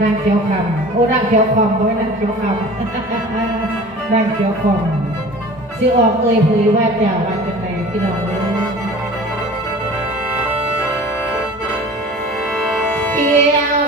นางเขียวคำโอ้นางเขียวคำเพราะนางเขียวคำนางเขียวคำชื่อออกเอ่ยเผยว่าจะว่าจะไปพี่น้องเลยเขียว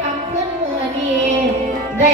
ทำขึ้นมือนี้ได้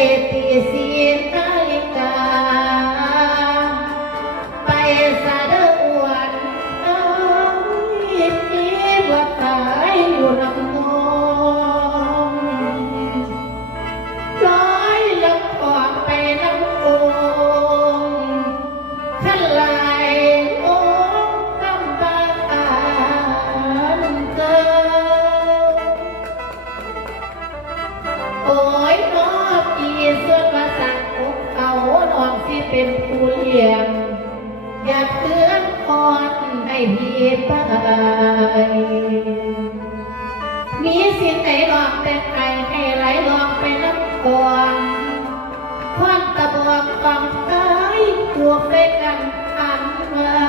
มีสิ่งไหนหลองเป็นไก่ให้ไหลหลองไปน้ำก่อนควันตะบอกกองเอ้ยปวเด้วยกันอันเมื่อ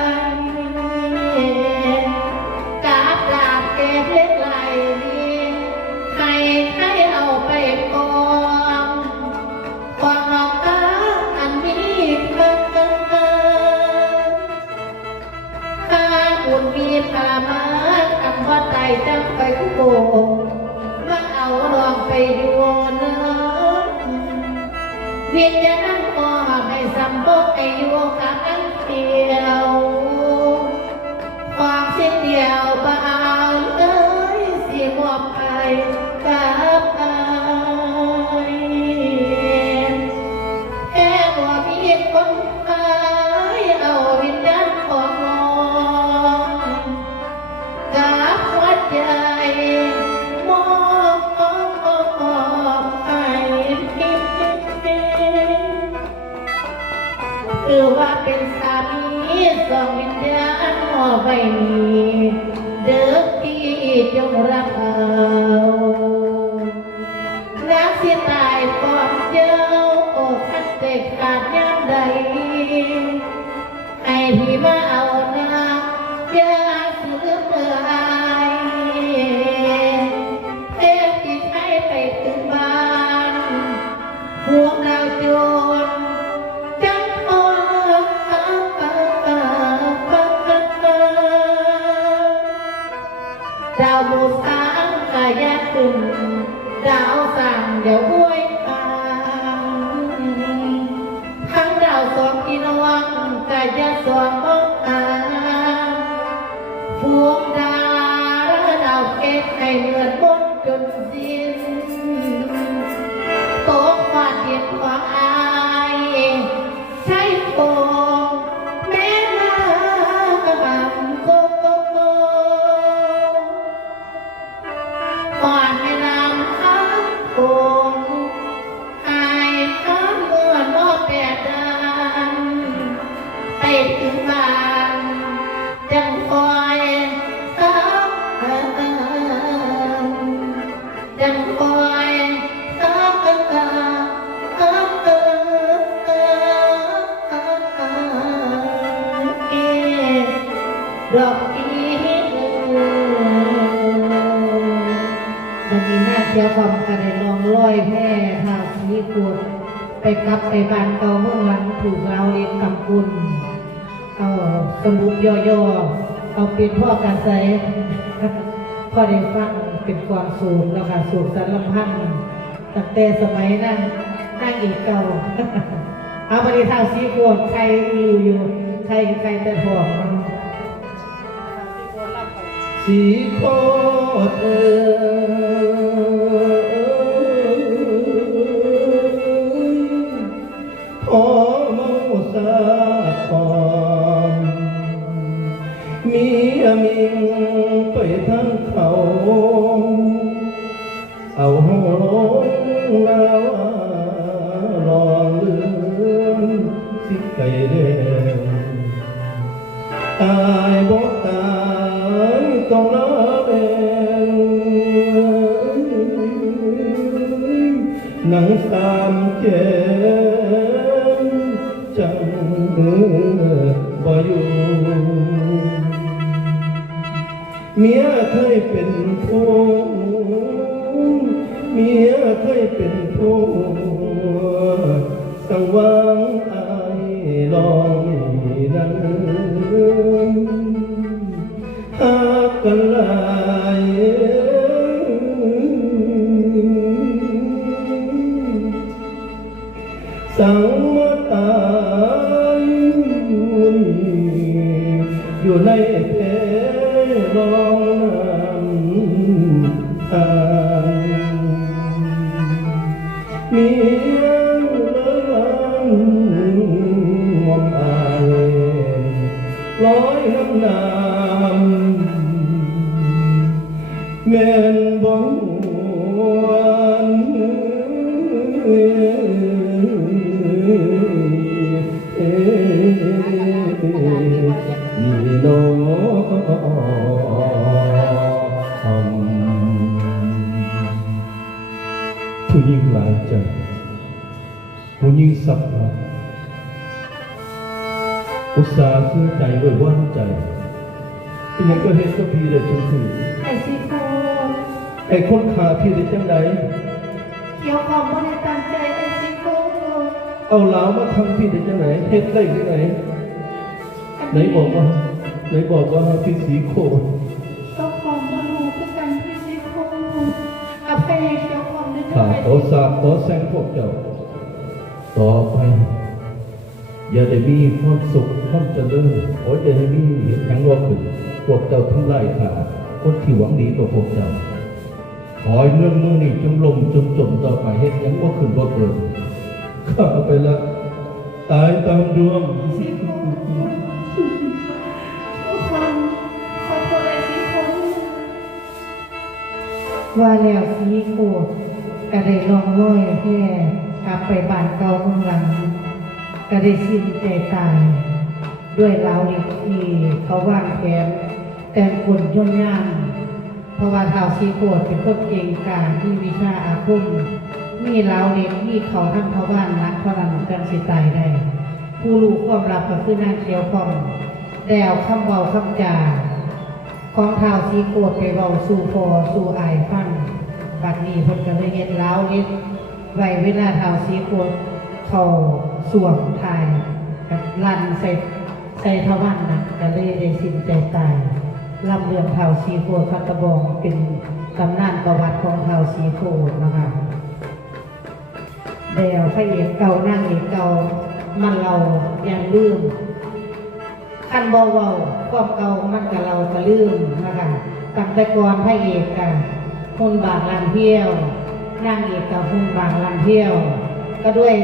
คือว่าเป็นสามีสองวิญญาณหมอใบนี้เด็กที่จงรักเอาียวความกันลองลอยแพ่ทาสีกวนไปกลับไปบานก่เมื่อวันถูกเราเองกำกุลเอาสรุปย่อๆเอาเป็นพ่อการใส่พอได้ฟัง เป็นความสูงแล้วค่ะสูงสันลำพังตั้งแต่สมัยนั่งนั่งอีกเก่าเอาไปในทางสีโกนใครอยู่อยู่ใครใครแต่บอกมันสีโคตรเอ่ย ไก่เด่นตายบ่ตายต้องละเองหนังตามเจน มาตายอยู่ในเพลองน้ำทางมีเลยวันมอมอายร้อยน้ำน้ำแม่ ผู้หญิงสับหักอุตส่าห์ซื้อใจไว้ว่างใจเป็นหยังก็เห็นก็พี่ได้ทุกทีไอ้สีโกนไอ้คนขาพี่ได้จังไดเกี่ยวกับว่าในตั้งใจไอ้สีโกนเอาเหลามาทำพี่ได้จังไหนเฮ็ดได้ที่ไหนไหนบอกว่าไหนบอกว่าพี่สีโคตรเจ้าของมโนคือกันพี่สีโกนอภัยให้เจ้าของด้วยข้าขอสาบขอแซงพวกเจ้า ต่อไป อย่าได้มีความสุขความเจริญขออย่าได้มีเหตุอย่างว่าขึ้นพวกเจ้าทั้งหลายขาคนที่หวังดีต่อพวกเจ้าขอให้เรื่องเมืองนี้จงลมจงจมต่อไปเฮ็ดหยังว่าขึ้นว่าเกินข้าไปละตายตามดวงสีขุนว่าแล้วสีโกนก็ได้ลองร้อยแค่ ลับไปบ้านเก่าเมืองหลังก็ได้สิ้นใจตาย ด้วยเราวเล็กที่เขาวางแผนแต่งคนย่นย่างเพราะว่าท้าวสีโกดเป็นคนเก่งกาจมีวิชาอาคมมีเราเล็กมีเขาทั้งเขาบ้านนักพลังกันสิตายได้ ผู้รู้ความลับก็คือนางเขียวพองแต่เอาคำเบาคำจาของท้าวสีโกดไปเบาสู่พอสู่อายฟังบัดนี้เพิ่นก็เลยเฮ็ดล้าเล็ก ไว้เวลาท้าวสีโกดเขาสวมทายกับลันใส่ใส่ทวันนะก็เลยได้สิ้นใจตายลำเรือนเท่าสีโคดพัตตะบองเป็นตำนานประวัติของเท่าสีโคดนะคะเดี๋ยวพระเอกเก่านั่งเอกเก่ามันเรายังลืมคันบอเวาความเก่ามันกับเราก็ลืมนะคะตั้งแต่ก่อนพระเอกกันคนบางลันเที่ยว นั่งเอกกับคนบางลันเที่ยว ก็ด้วย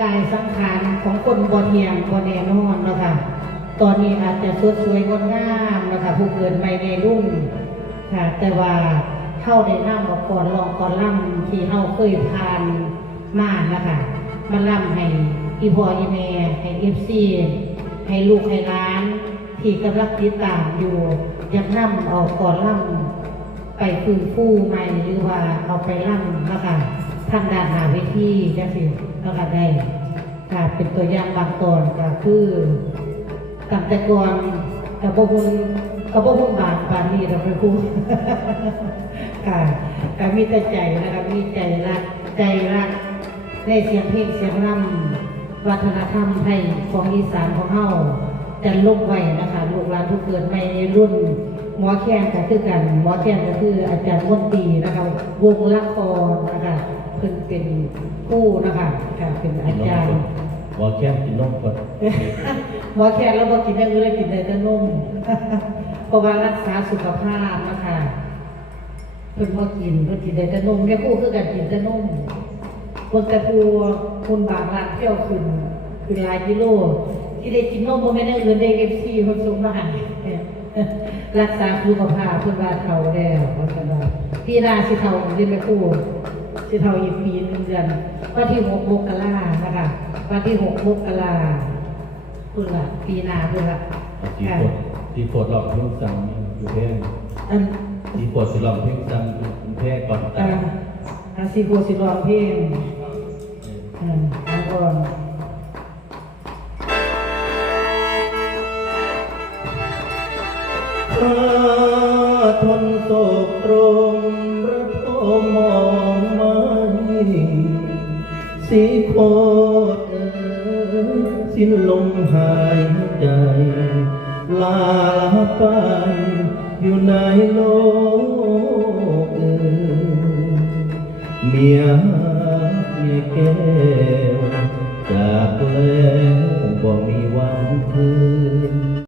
กายสังขารของคนบนเทียงบนแน่นอนเนาะคะตอนนี้อาจจะสดสวยงดงามนะคะผู้เกิดใหม่ในรุ่นค่ะ แต่ว่าเข้าในน้ำมาก่อนลองก่อนล่ำที่เข้าเคยผ่านมานะคะมาล่ำให้อีพออีแม่ให้เอฟซีให้ลูกให้ร้าน ที่กำลังติดตามอยู่อยากนั่เอาก่อนล่ำ ไปฟื้นฟูใหม่หรือว่าเอาไปร่ำนะคะทางด้านหาวิธีจะสินะคะได้ค่ะเป็นตัวอย่างบางตอนก็คือตั้งแต่ก่อนกับพวกคุณกับพวกคุณบาทบานี้เราไปพูดค่ะก็มีแต่ใจนะคะมีใจรักใจรักในเสียงเพลงเสียงร่ำวัฒนธรรมไทยของอีสานของเฮาจะลงไว้นะคะลูกหลานทุกเกิดใหม่ในรุ่น หมอแคนก็คือกันหมอแคนก็คืออาจารย์มนตรีนะคะวงละครนะคะเพิ่นเป็นผู้นะคะค่ะเป็นอาจารย์หมอแค่กินนมก่อนหมอแคนเราบอกกินได้ก็เลยกินได้แต่นมเพราะว่ารักษาสุขภาพนะคะเพิ่นบ่กินเพิ่นกินได้แต่นมแม่ครู่คือกันกินแต่นมคนแต่ปูคุณบางร้านเที่ยวขึ้นขึ้นหลายกิโลที่ได้กินนมบ่แม่นอย่างอื่นได้ FC เพิ่นส่งมาให้ รักษาสุขภาพเพิ่อนว่าเฒ่าแล้วเพราะฉะนั้นพี่นาสิเฒ่าอีกเด้อแม่คู่สิเฒ่าอีกปีนึงเดือนวันที่6มกรานะคะวันที่6มกราพุ่นละปีนาพุ่นละทีค่ะโฟดทีโฟดหลอกเพลงซ้ำอยู่แพงทีโฟดสิหลอกเพลงซ้ำอยู่แพงก่อนตายอาซีโบสิรองเพลงอ่าก่อน ข้าทนโศกตรมระทมมองไม่สีโคตรเอ่ยสิ้นลมหายใจ ลาไปอยู่ในโลกเอ่ยเมียเมียแก้วจากแล้วบ่มีวันคืน